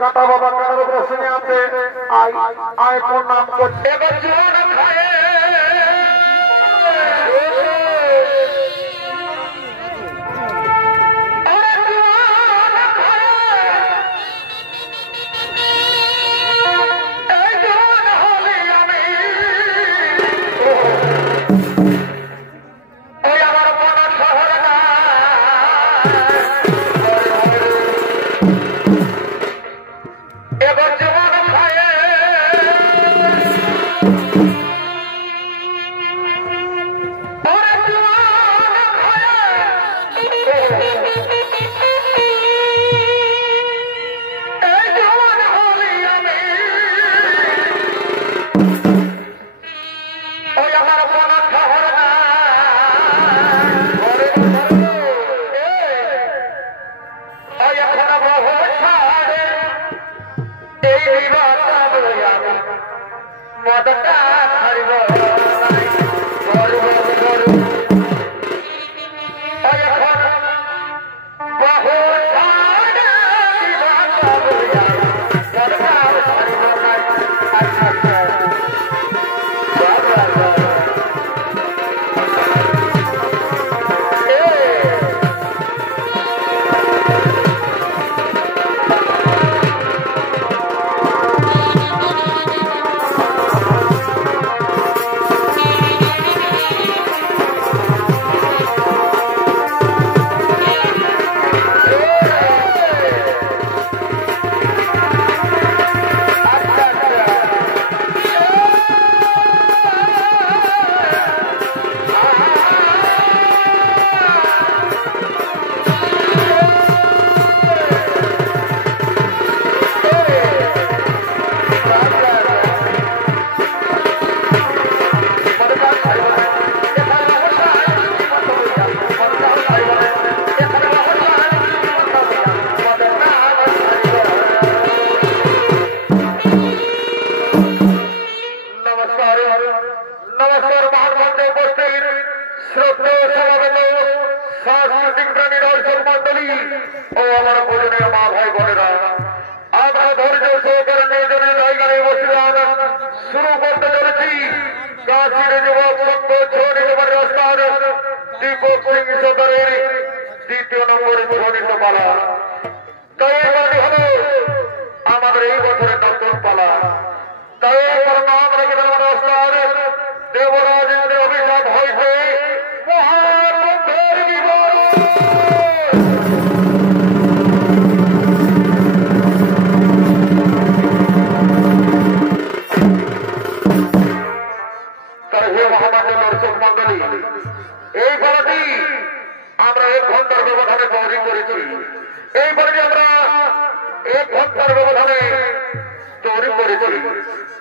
কাটা বাবা কাটার উপরে শুনে আছে আয় আয় কোন নাম করছে দ্বিতীয় নম্বরে প্রণীত পালা তাই হলো আমাদের এই বছরের নতুন পালা তাই নাম রেখে দেওয়ার ওস্তাদ দেবরাজেন্দ্র অভিশাপ হয়েছে মহারথের বিবরণ এই বলাটি আমরা 1 ঘন্টার ব্যবধানে তৈরি করেছি এই বলাটি আমরা 1 ঘন্টার ব্যবধানে তৈরি করেছি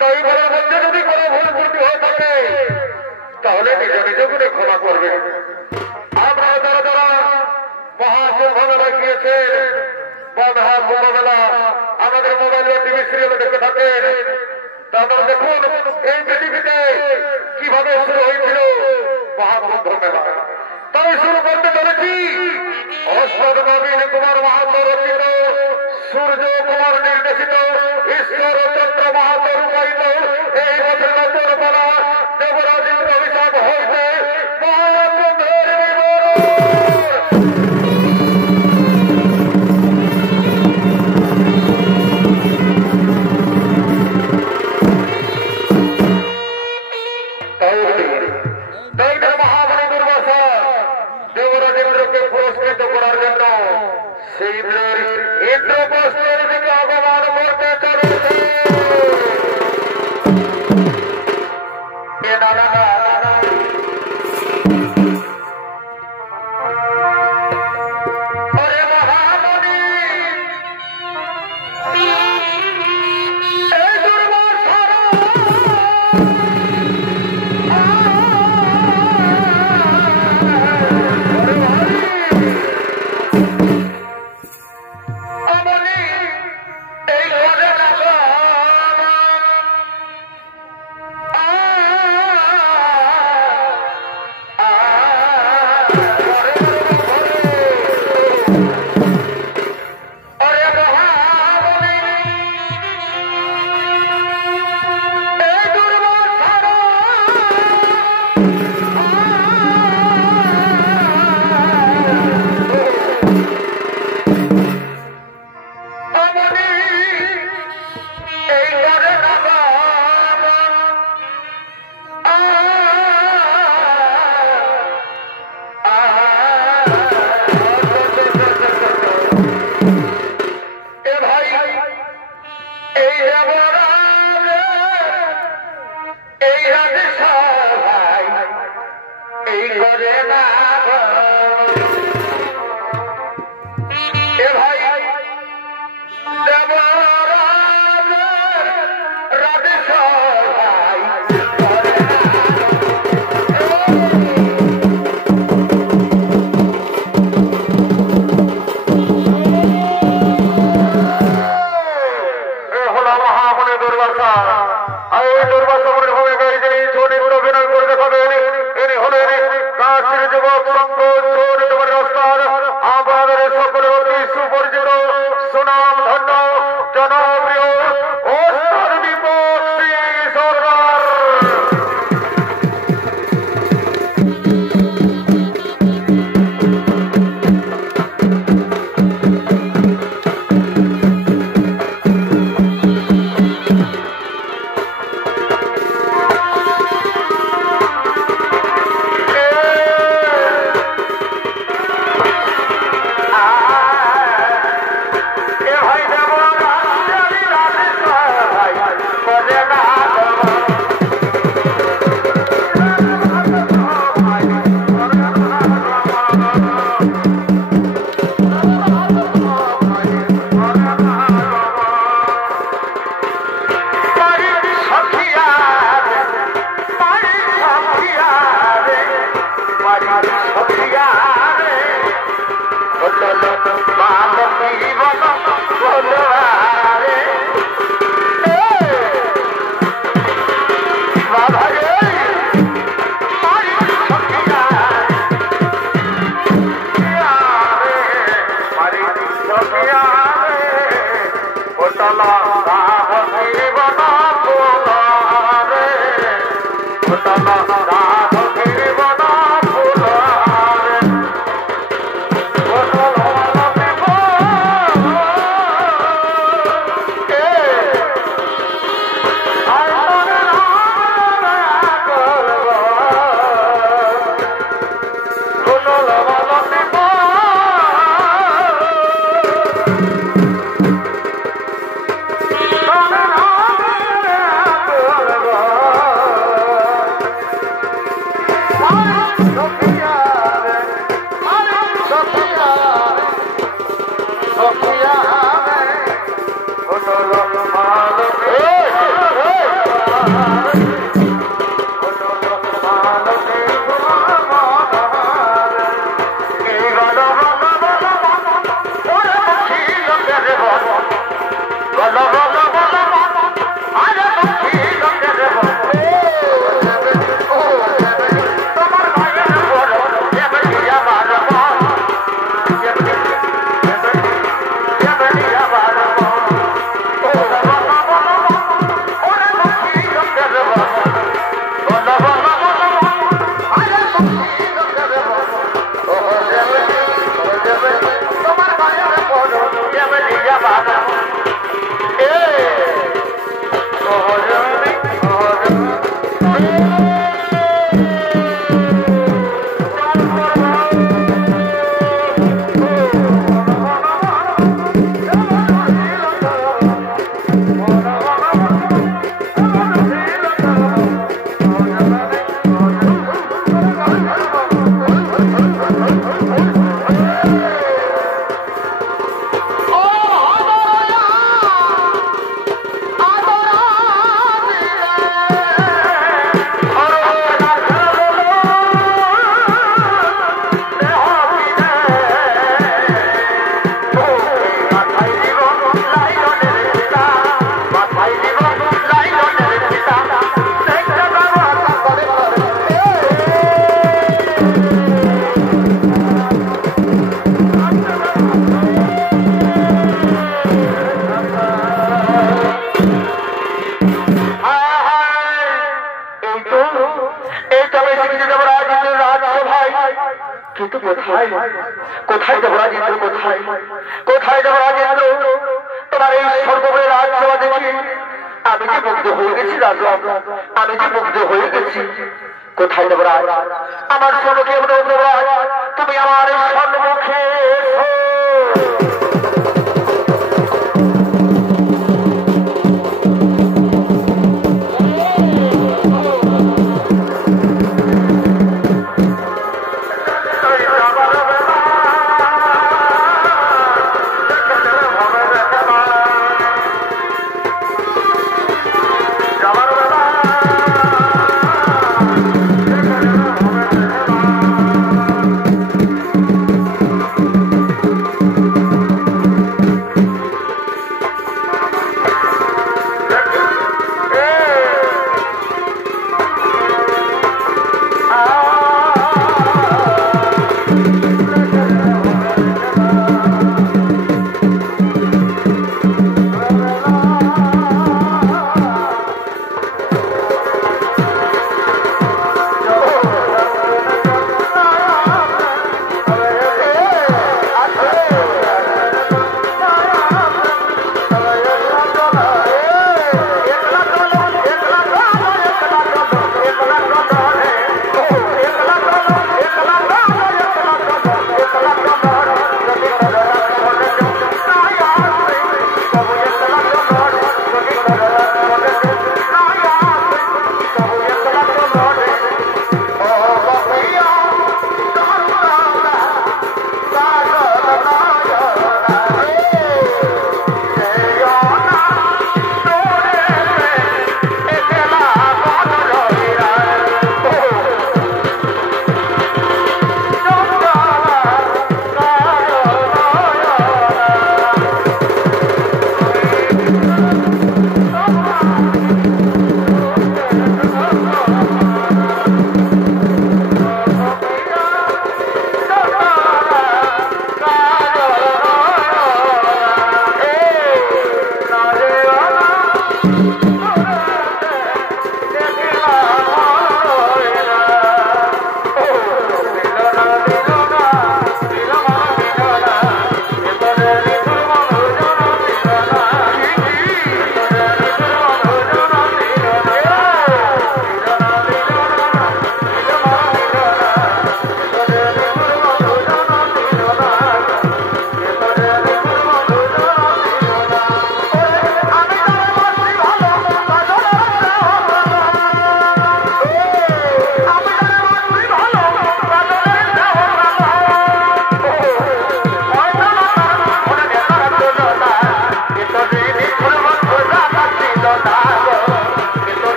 তাই বলার মধ্যে যদি কোনো ভুল ত্রুটি হয়ে থাকে তাহলে নিজে নিজে করে ক্ষমা করবে আমরা যারা যারা মহাকুম্ভমেলা গিয়েছেন বা মহাকুম্ভমেলা আমাদের মোবাইল ও টিভি সিরিয়ালে দেখে থাকেন তারপর দেখুন এই পৃথিবীতে কিভাবে শুরু হয়েছিল মহাকুম্ভমেলা তাই শুরু করতে চলেছি অশ্বত নবীন কুমার মাহাতো রচিত সূর্য কুমার নির্দেশিত ঈশ্বর চন্দ্র মাহাতো রূপায়িত এই বছর নতুন পালা দেবরাজেন্দ্র অভিশাপ হয়েছে মহাকুম্ভের দেবরাজেন্দ্রকে পুরস্কৃত করার জন্য সেই ইন্দ্রপ্রস্থের দিকে অবমান এই এই রাজে সবাই এই করে না এ ভাই দেবরাজ রাজে সবাই কোথায় দেব রাজেন্দ্র, কোথায় কোথায় দেব রাজেন্দ্র? তোমার এই সর্বময় রাজ্য দেখি আমি যে মুগ্ধ হয়ে গেছি রাজা, আমি যে মুগ্ধ হয়ে গেছি। কোথায় দেব রাজ? আমার সম্মুখে তুমি আমার সম্মুখে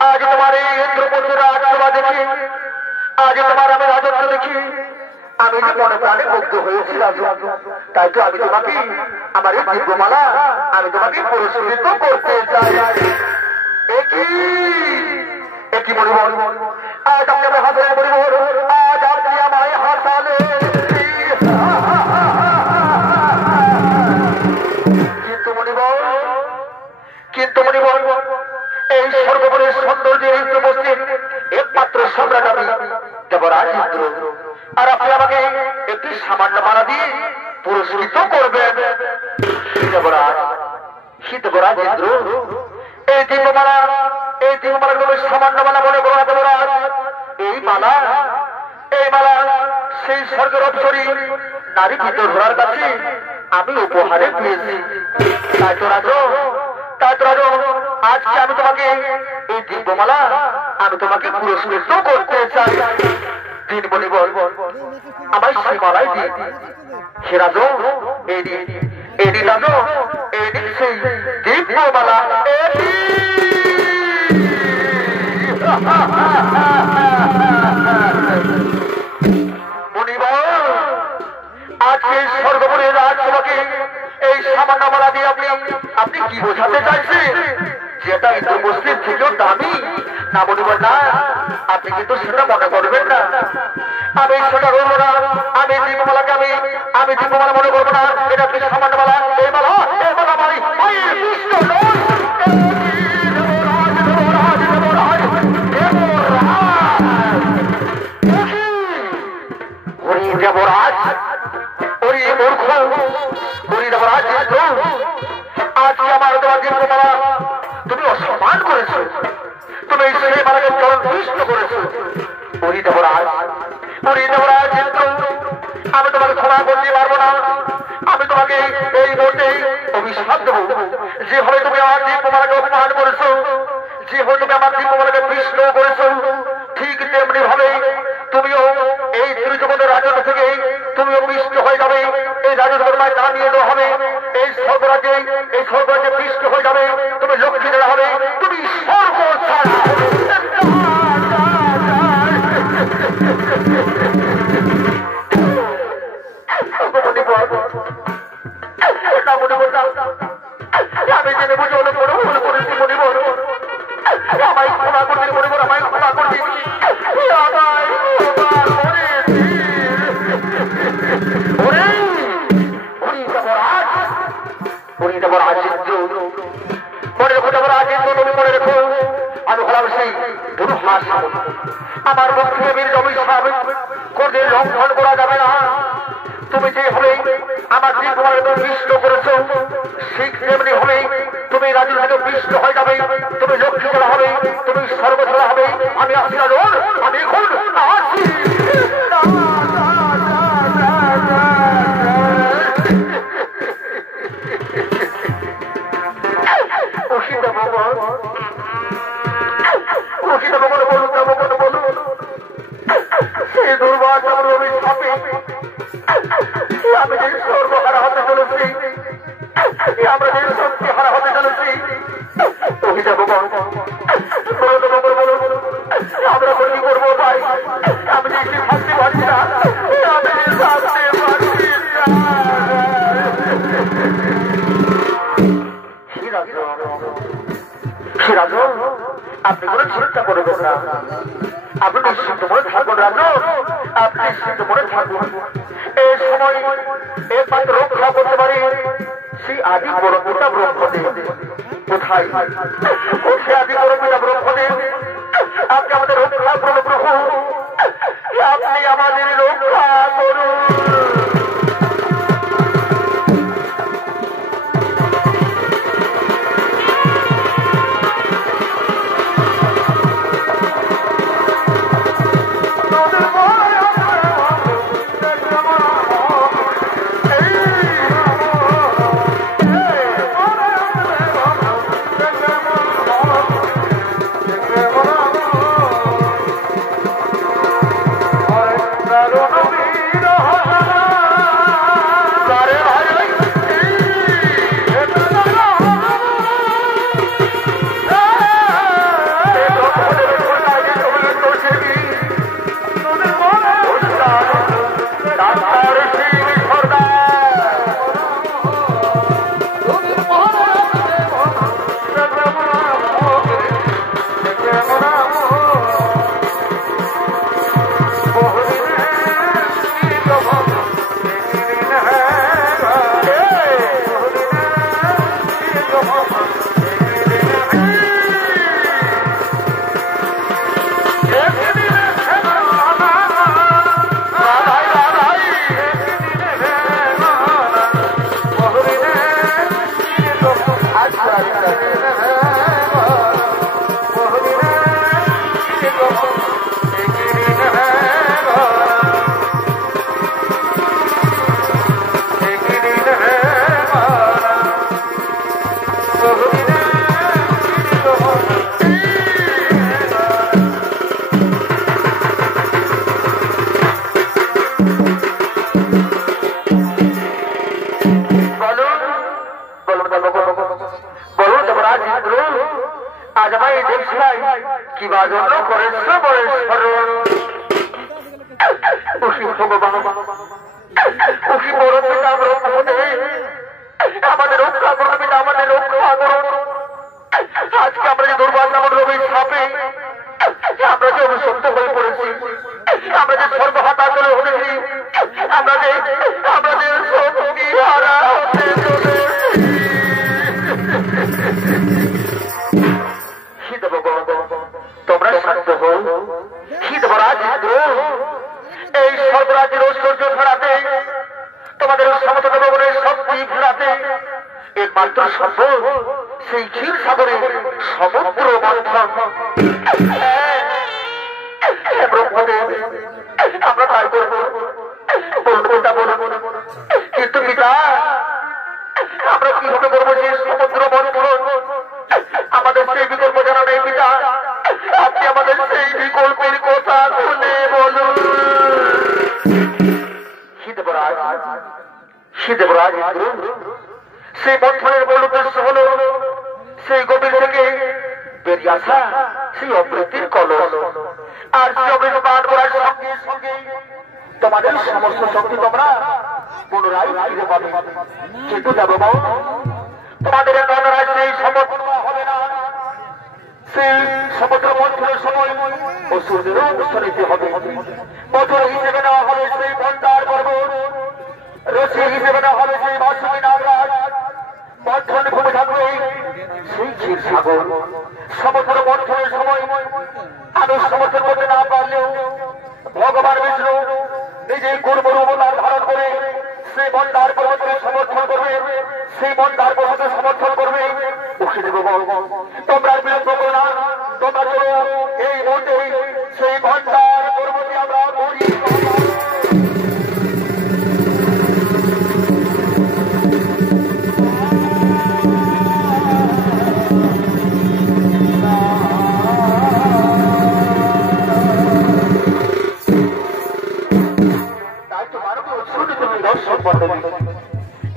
आज तुम्हारे इंद्रपति राजसभा देखी, आज तुम्हारा मैं राजत्व देखी, আমি যে মনে প্রাণে মুগ্ধ হয়েছি রাজু, তাই তো আমি তোমাকে আমার এই দিব্যমালা আমি তোমাকে পুরস্কৃত করতে চাই। একই মণিবর, আজ আপনাকে হাজারে মণিবর, আজ আপনি আমায় হাসালে। কিন্তু মণিবর এই সর্বোপরি সৌন্দর্যের উপস্থিত একমাত্র সম্রাট আমি দেবরাজ ইন্দ্র, আর আপনি আমাকে একটি সামান্য মালা দিয়ে পুরস্কৃত করবেন। দেবরাজ ইন্দ্র, এই দিব্যমালা গুলো সামান্য মালা মনে করো না দেবরাজ। এই মালা সেই স্বর্গের অপসরী নারী বিদ্রোহীর কাছে আমি উপহারে পেয়েছি। তাই তো রাজু, আজকে আমি তোমাকে এই দিব্যমালা আমি তোমাকে পুরস্কৃত করতে চাই। দিন বলি বল আমার সেই মালাই দিন। সে রাজু, এডি রাজু, এডি সেই দিব্যমালা। আজকে স্বর্গপুরী রাজসভাকে এই সামান্য মালা দিয়ে আপনি কি বোঝাতে চাইছেন? যেটা ইন্দ্রপ্রস্থের থেকেও দামি না মনিবর না, আপনি কিন্তু সেটা মনে করবেন না। আমি সেটা করবো না। আমি দিব্যমালাকে আমি দিব্যমালা মনে করবো না। এটা আপনি সামান্য মালা, এই মালা আজকে আমার তোমার দিব্যমালা তুমি অসম্মান করেছো, তুমি সেই মালাকে চরণ দুষ্ট করেছো। আমি তোমাকে ক্ষমা করতে পারবো না। আমি তোমাকে এই মুহূর্তে অভিশাপ দেবো। যেভাবে তুমি আমার দিব্যমালাকে অপমান করেছো, যেভাবে তুমি আমার দিব্যমালাকে বিষ্ণু করেছো, ঠিক তেমনি ভাবে তুমিও এই ত্রিজগতের রাজত্ব থেকে তুমিও বিষ্ণ হয়ে যাবে। এই রাজত্বের মায় দাঁড়িয়ে দেওয়া হবে। এই স্বর্গরাজ্যে বিষ্ণ হয়ে যাবে। তুমি লক্ষ্মী দেওয়া হবে। তুমি স্বর্গ ছাড়া আমি জেনে বুঝে অনেক বড় ভুল করেছি মনিবর। আমায় ক্ষমা করতে মনিবর, আমায় ক্ষমা করতে। মনে রেখো, আমি হলাম সেই আমার মুখ্যবীর অভিশাপ করতে লঙ্ঘন করা যাবে না। তুমি যে হবে আমার দিব্যমালাকে বিষ্ণ করেছো, ঠিক তেমনি হবে তুমি রাজু থেকে বিষ্ণ হয়ে যাবে। তুমি লক্ষ্মী ছাড়া হবে, তুমি সর্বছড়া হবে। আমি আসি না, আমি এখন আসি। সেই দুর্বার অভিশাপে আমি যে সর্বহারা হতে চলেছি, আমরা যে শক্তি হারা হতে চলেছি, কি যাবো আমরা কি করবো ভাই? আমি যে থাকতে পারছি না, আমি থাকতে পারছি রাজু, আপনি কোনো চিন্তা করবেন না, আপনি নিশ্চিন্ত মনে থাকুন রাজু, আপনি নিশ্চিন্ত মনে থাকুন। এই সময় একমাত্র রক্ষা করতে পারি সেই আদি পরমপিতা ব্রহ্মদেব। কোথায় কোথায় আদি পরমপিতা ব্রহ্মদেব? আপনি আমাদের রক্ষা করুন প্রভু, আপনি আমাদের রক্ষা করুন।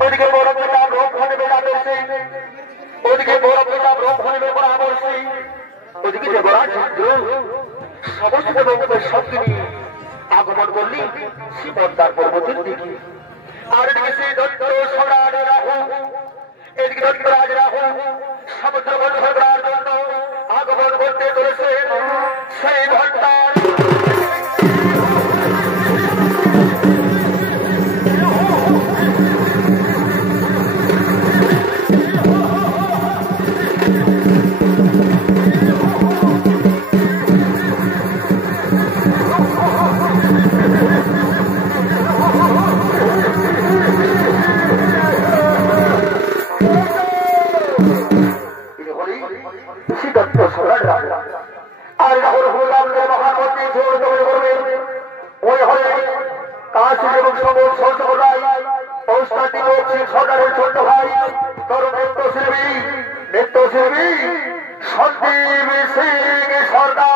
ওদিকে বড় পিতা ব্রহ্মণী বেড়া ওদিকে বড় পিতা ব্রহ্মণী বেড়া ওদিকে দেবরাজ ইন্দ্র সমস্ত দেবতার সঙ্গে নিয়ে আগমন করলি সীমন্তার পর্বতের দিকে। আর এদিকে সেই দৈত্য সম্রাট রাহু, এদিকে দৈত্যরাজ রাহু সমুদ্র বন্ধ করার জন্য আগমন করতে চলেছে। সেই ঘন্টার আর রাহুল হলাম যে মহামন্ত্রী জোর দৌড় করবে ওই হলে কাশী এবং সমর সরকার পৌষ্টাতি সরকারের ছোট ভাই তরুণ নৃত্যশিল্পী সন্দীপ সিং সরকার।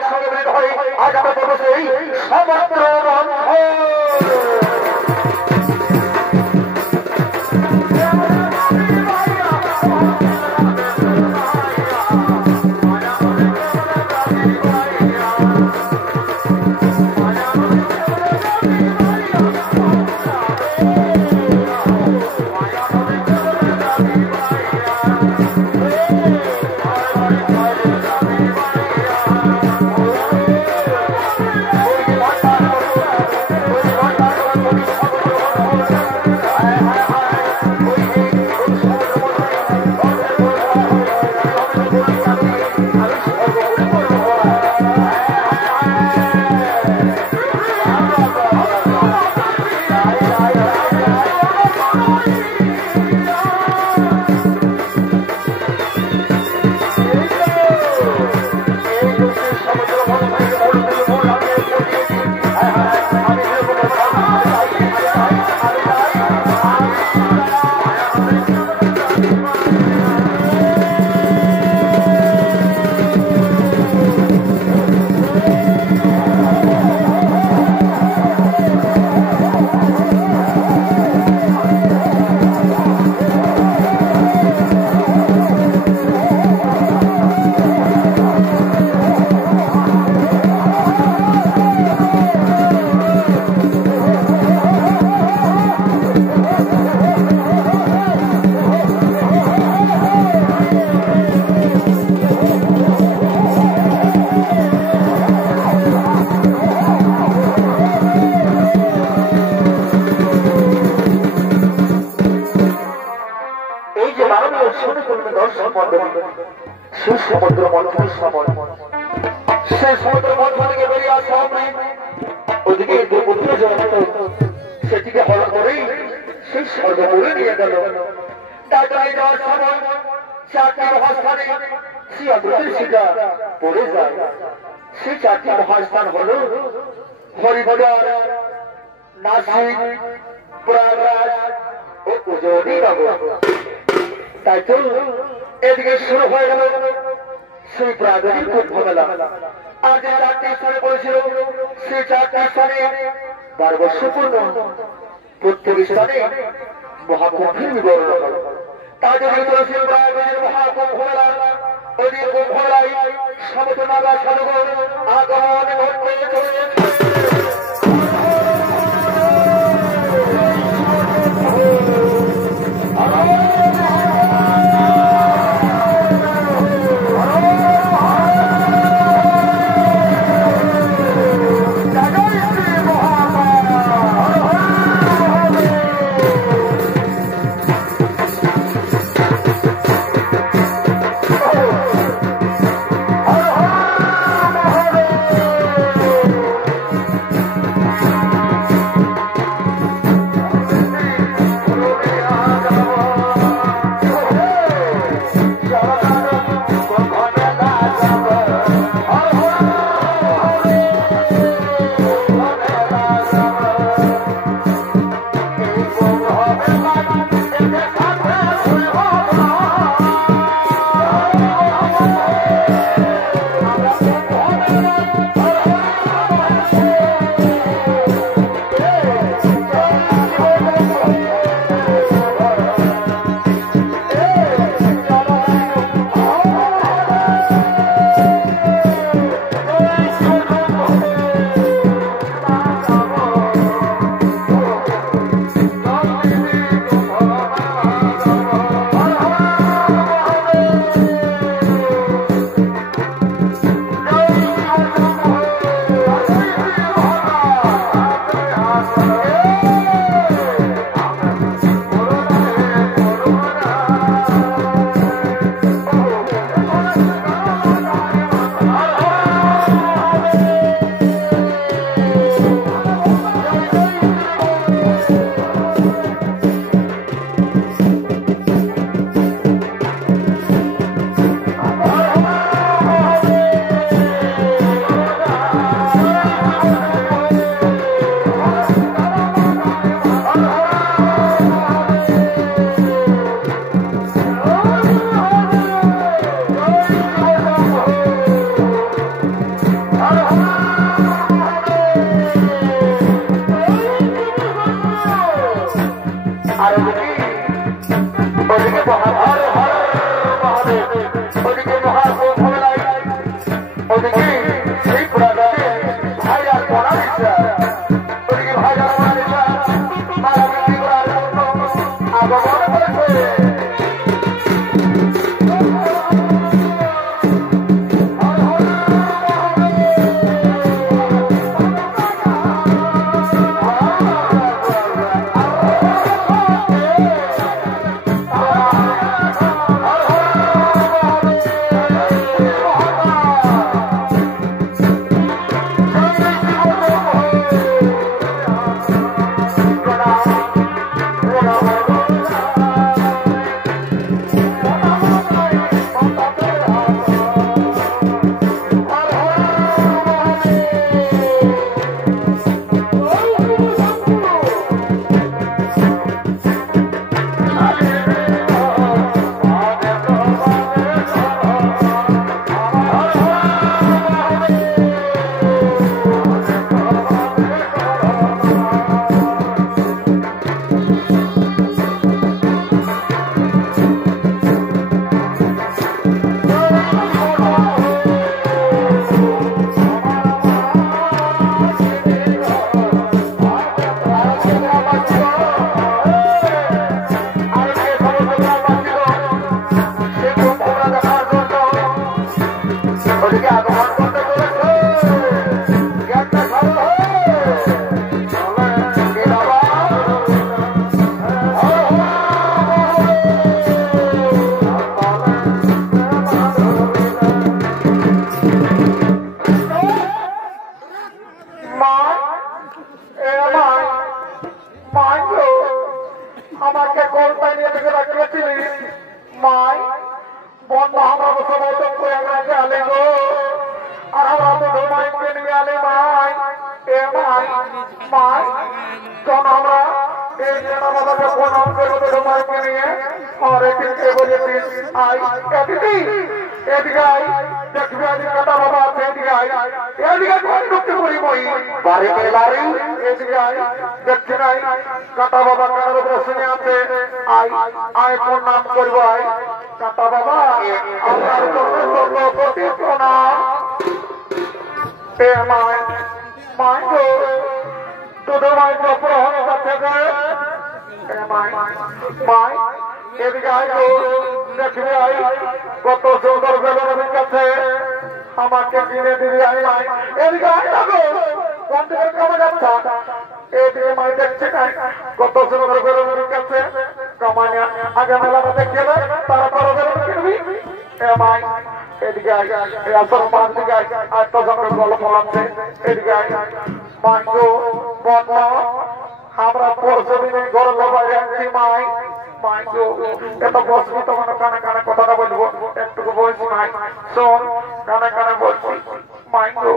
মহারাজের সঙ্গে মিলিত হয়ে আজ আমরা করবো সেই সমগ্র সমুদ্র মন্থন সেই সমুদ্র মন্থন থেকে বেরিয়ে আসা হবে ওদিকে দুপুত্র জগত সেটিকে হল করেই সেই স্বর্গপুরে নিয়ে গেল। তাড়াতাড়ি যাওয়ার সময় চারটি মহাস্থানে শ্রী অদ্বৈতটা পড়ে যায়। সেই চারটি মহাস্থান হল হরিদ্বার, নাসিক, প্রয়াগরাজ ও উজ্জয়িনী নগর। তাই তো এদিকে শুরু হয়ে গেল সেই প্রাগণিক কুম্ভ মেলা। আর যে চারটি স্থানে পড়েছিল সেই চারটি স্থানে 12 বর্ষ পূর্ণ, প্রত্যেক স্থানে মহাকুম্ভের বিবরণ হল। তার জন্য চলেছিল প্রাগণের মহাকুম্ভ মেলা। ওদিকে কুম্ভ মেলায় সমস্ত নাগা সাধুগণ আগমন ঘটতে চলেছে। আমাকে প্রণাম করবো তো মাইকে নিয়ে আর এদিকে বলেছিস আই এদিকে এদিকে আই দেখবি আজ কাটা বাবা আছে এদিকে আই এদিকে কোন ঢুকতে করি মই বাড়ি পেলারি এদিকে আই দেখছি নাই কাটা বাবা কাটার উপরে শুনে আছে আই আই প্রণাম করবো আই কাটা বাবা আমার কোটি প্রণাম এ মাই মাই গো তোদের মাই প্রহন কাছে যায় মাই মাই এদিকে আই গো দেখবি আই কত সুন্দর বেলনের কাছে আমাকে কিনে দিবি আই মাই এদিকে আই গো কোন দিকে কামে যাচ্ছা এদিকে মাই দেখছে নাই কত সুন্দর বেলনের কাছে কামানিয়া আগে মেলাটা দেখে না তারপর বেলন কিনবি এ মাই এদিকে আই আসর মান দিকে আই আর তো যখন গল্প লাগছে এদিকে আই মাই গো বন্ধ আমরা পরশু দিনে ঘর বাইরে আনছি মাই মাই গো এত বসবি তখন কানে কানে কথাটা বলবো একটুকু বলছি মাই শোন কানে কানে বলছি মাই গো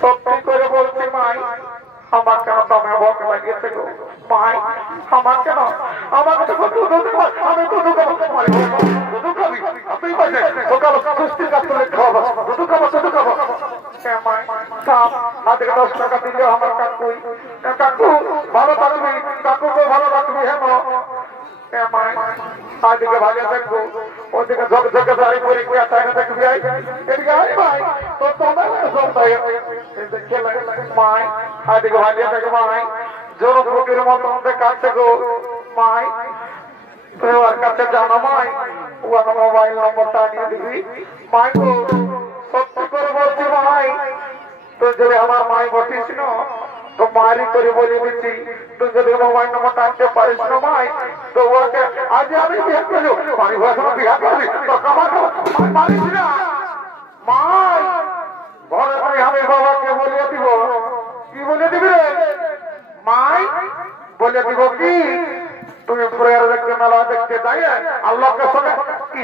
সত্যি করে বলছি মাই আমার কেন দমে ভোগ লাগিয়েছে গো মাই আমার কেন আমাকে তো আমি দুধু খাবো দুধু খাবি আপনি বলছে সকাল সুস্থির কাজ করে খাবো দুধু খাবো হাতে 10 টাকা দিলে আমার কাকু ভালো থাকবি কাকুকে ভালো রাখবি হ্যাঁ আজকে ভালো দেখবো ওদিকে ঝকঝকে শাড়ি পরে কি টাকা দেখবি এদিকে আই ভাই তো তোমার মাই আজকে ভালো দেখবো মাই জোর ফুটির মতো কাছে গো মাই ওর কাছে জানো মাই ও আমার মোবাইল নম্বরটা নিয়ে দিবি মাই গো সত্যি করে বলছি ভাই তো যদি আমার মাই বটিস না তো মারি করে বলে দিচ্ছি তুই যদি মোবাইল নম্বরটা আনতে পারিস না মাই তো ওকে আজ আমি বিয়ে করবো মারি ভাষণ বিয়ে করবি তো মারিস না মাই ঘরে ঘরে আমি বাবাকে বলে দিব কি বলে দিবি রে মাই বলে দিব কি তুমি প্রেয়ার দেখতে মেলা দেখতে যাই আল্লাহকে সঙ্গে কি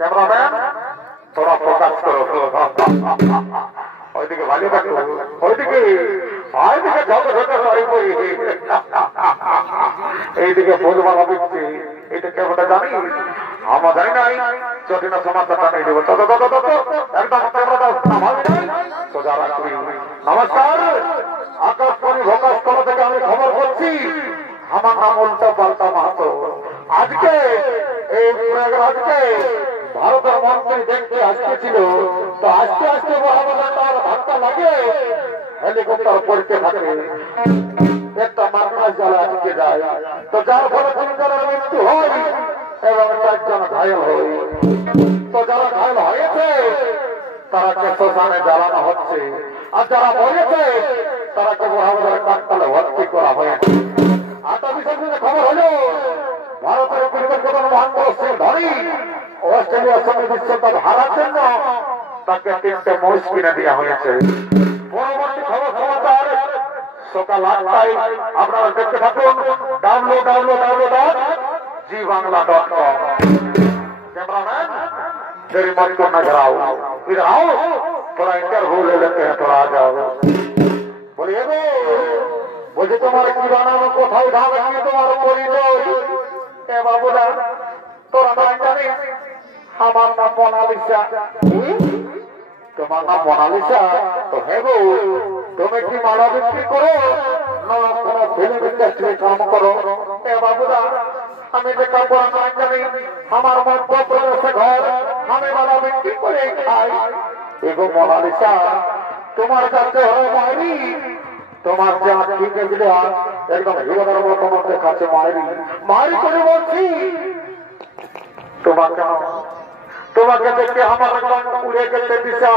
ক্যামেরাম্যান তোরা ফোকাস করো ওইদিকে ভালো থাকো ওইদিকে এইদিকে ফুল বাবা দিচ্ছি এটা কেমনটা জানি আমার জানি নাই যদি না সমাজটা নিয়ে দেবো একদম সোজা রাখবি নমস্কার আকাশবাণী ভোকাশতলা থেকে আমি খবর করছি আমার নাম উল্টা পাল্টা মাহাতো আজকে এই প্রয়াগরাজকে ভারতের মন্ত্রী দেখতে আসতেছিল তো আস্তে আস্তে তার ধাক্কা লাগে হেলিকপ্টার পড়তে থাকে একটা মার্কাজ জ্বালা আটকে যায় তো যার ফলে 3 জনের মৃত্যু হয় এবং 4 জন ঘায়ল হয় তো যারা ঘায়ল হয়েছে তারাকে শ্মশানে জ্বালানো হচ্ছে আর যারা মরেছে তারাকে বহাবদের কাকতালে ভর্তি করা হয়েছে আটা বিষয় খবর হলো ভারতের ক্রিকেট প্রধান মহেন্দ্র সিং ধোনি অস্ট্রেলিয়ার সঙ্গে বিশ্বকাপ হারার জন্য তাকে 3টে মৌজ কিনে দেওয়া হয়েছে পরবর্তী খবর সমাচার সকাল 8টায় আপনারা দেখতে থাকুন www.zbangla.com कैमरामैन तेरी मत को नजर आओ इधर आओ थोड़ा इंटरव्यू ले लेते हैं थोड़ा आ जाओ बोलिए बोझे तुम्हारे किराना में कोথায় ধান আছে তোমার পরিচয় এ বাবুরা তোরা নাম জানিস আমার নাম মোনালিসা তোমার নাম মোনালিসা তো হে গো তুমি কি মালা বিক্রি করো না কোনো ফিল্ম ইন্ডাস্ট্রি কাম করো এ বাবুরা আমি দেখা পড়া না জানি আমার মধ্যপ্রদেশে ঘর আমি মালা বিক্রি করে খাই এগো মোনালিসা তোমার কাছে হয় মারি তোমার যে ঠিক দিলে একদম হিরোদের মতো তোমাদের কাছে মারি করে বলছি তোমাকে দেখে আমার একদম উড়ে গেছে দিশা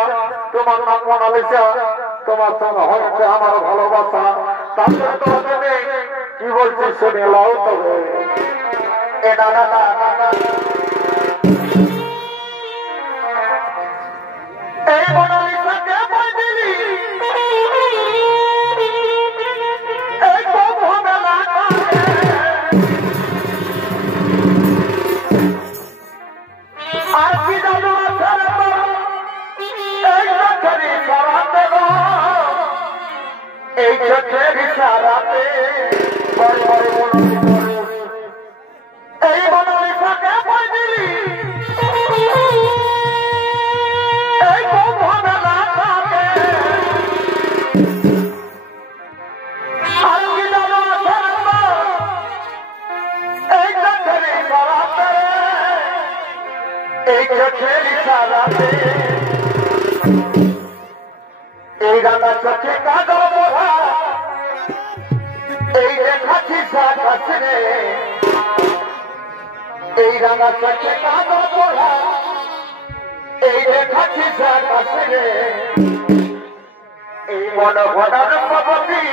তোমার নাম মোনালিসা তোমার সঙ্গে হচ্ছে আমার ভালোবাসা তারপরে তোমাদের কি বলছি শুনে লাও তবে এ না না না এই মোনালিসাকে বল দিলি এই কম হবে না আর কি জানো এই এই মনোলিসাকে বই দিলি এই কুম্ভমেলা থাকে আর কি জানো শর্মা এই চোখের ইশারাতে এই চোখের ইশারাতে এই রাঙা চোখে কাজল পড়া এই দেখাচ্ছি সাকাশ রে এই রাঙা চোখে কাজল পড়া এই দেখাচ্ছি সাকাশ রে এই মন ভরার পবতি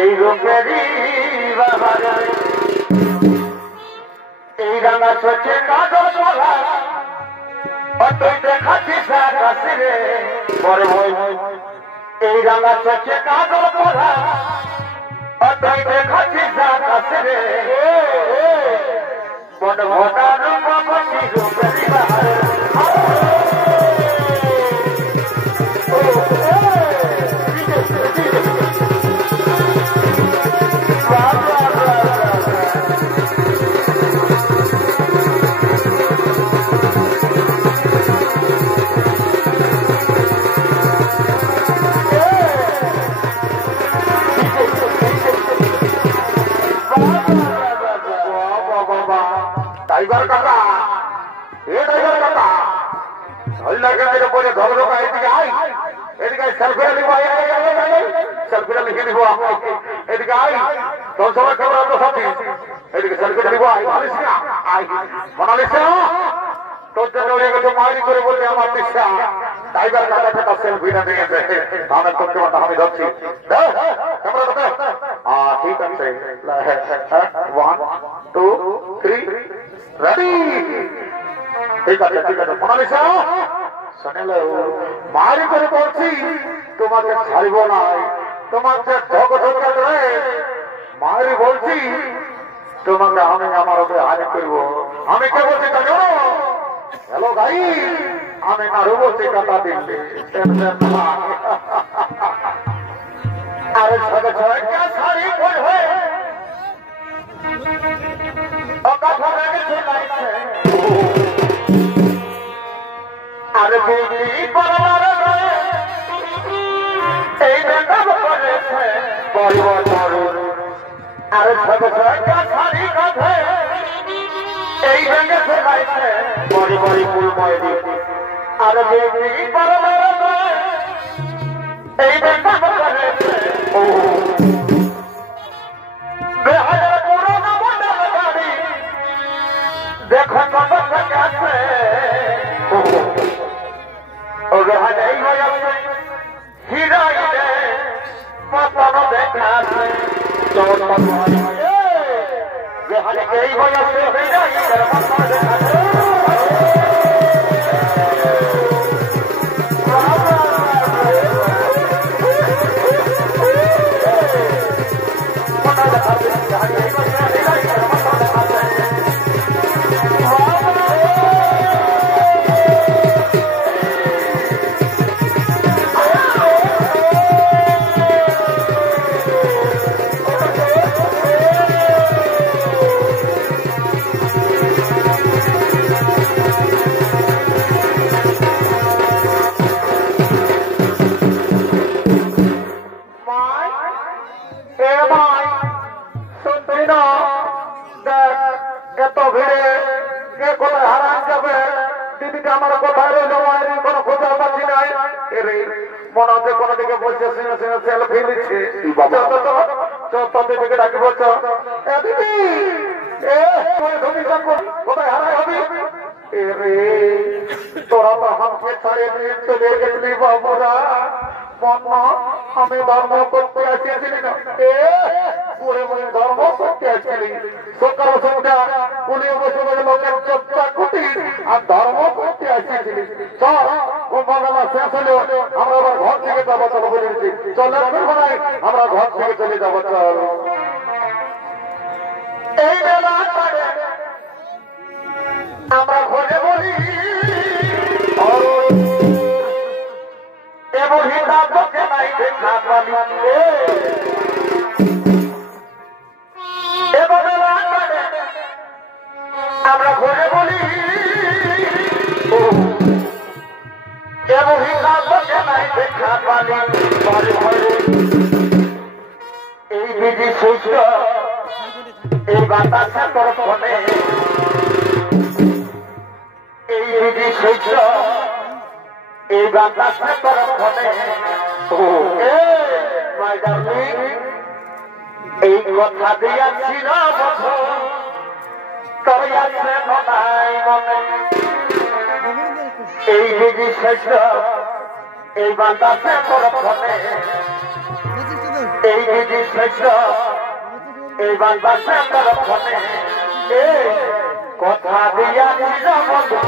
এই রূপেরই বাহারে এই রাঙা চোখে কাজল পড়া তুই দেখাচ্ছি সাকাশ রে বড় বই এই রাঙা চোখে কাজল পড়া তুই দেখাচ্ছি সাকাশ রে মন ভরার পবতি রূপেরই বাহারে টাইগার কাকা এ টাইগার কাকা হরিলাকে পরে ধরো এদিকে আই এদিকে সেলফিটা নিব সেলফিটা লিখে দিব এদিকে আই তোর সবাই খবর তো সাথী এদিকে সেলফিটা নিব আই মনালিসা তোর জন্য এগুলো মারি করে বলবে আমার দিশা টাইগার কাকা একটা সেলফিটা নিয়ে দে আমি তোকে কথা আমি ধরছি ক্যামেরা ধর ঠিক আছে 1 2 3 রেডি ঠিক আছে মনালিসা শুনলে মারি করে বলছি তোমাকে ছাড়ব না তোমাকে ঝগড়া করে মারি বলছি তোমাকে আমি আমার উপরে হাজির করব আমি কে বলছি তা জানো হ্যালো ভাই আমি নাড়ু বলছি কথা দিন আরে ঝগড়া শাড়ি পরে হয়ে কথা লেগেছে লাইছে আরে বুঝি পরমার এই বেতন করেছে পরিবর্তন আরে ঝগড়া শাড়ি কাঁধে এই লেগেছে লাইছে পরিবারি ফুলময় দিন আরে বুঝি পরমার এই বেতন করেছে বেহায়ের পুরনো মডেল গাড়ি দেখো কত আছে ও বেহায় এই হয়েছে হিরাইলে পতন দেখাছে বেহায় এই হয়েছে হিরাইলে পতন দেখাছে মনে কোন দিকে বলছে সেলফি নিচ্ছে দিকে ডাকি বলছ কোথায় হারাই হবি তোরা তো আমাকে ছাড়িয়ে দিয়ে চলে গেছিলি বাবুরা আমি ধর্ম করতে আসিয়াছিলি না পুরে মনে ধর্ম করতে আসছিলি সকাল সন্ধ্যা পুলিয়ে বসে বসে লোকের চর্চা করতি আর ধর্ম করতে আসিয়াছিলি চল কুম্ভমেলা শেষ হলো আমরা আবার ঘর থেকে যাবো চলো বলে দিচ্ছি চলে নাই আমরা ঘর থেকে চলে যাবো চল এই বেলা আমরা ঘরে বলি এবং হিসাবকে নাই দেখা পালি এই বাতাসে তরফনে এই বিধি সহ্য এই বাতাসে তরফনে এই কথা দিয়াছি না বছর তবে আছে মনাই মনে এই বিধি সহ্য এই বাতাসে তরফনে এই বিধি সহ্য এই বাতাসে তরফনে এই কথা দিয়াছি না বন্ধু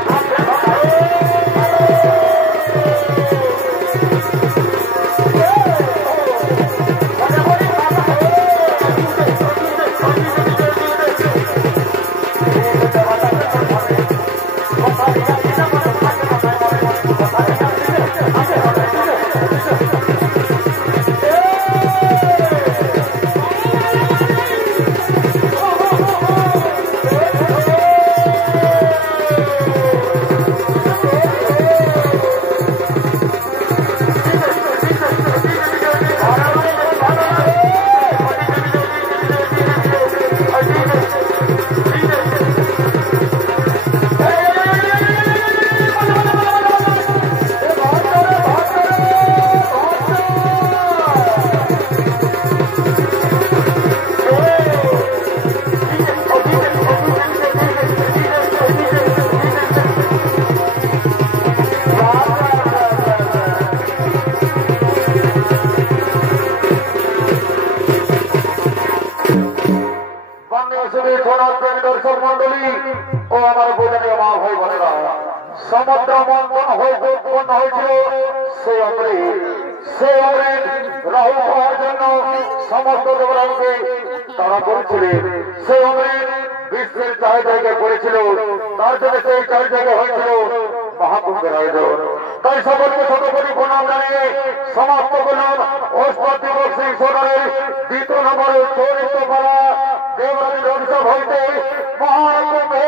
সমুদ্র মন্থন উৎপন্ন হয়েছিল সে অমৃত রাহু হওয়ার জন্য সমস্ত দেবরাজকে তারা বলছিলেন সে অমৃত বিশ্বের 4 জায়গায় পড়েছিল তার জন্য সেই 4 জায়গায় হয়েছিল মহাকুম্ভের আয়োজন তাই সকলকে শতকোটি প্রণাম জানিয়ে সমস্ত প্রণাম অষ্টদিবস সিং সরকারের 2 নম্বরে চরিত্র করা দেবরাজের উৎসব হইতে মহাকুম্ভে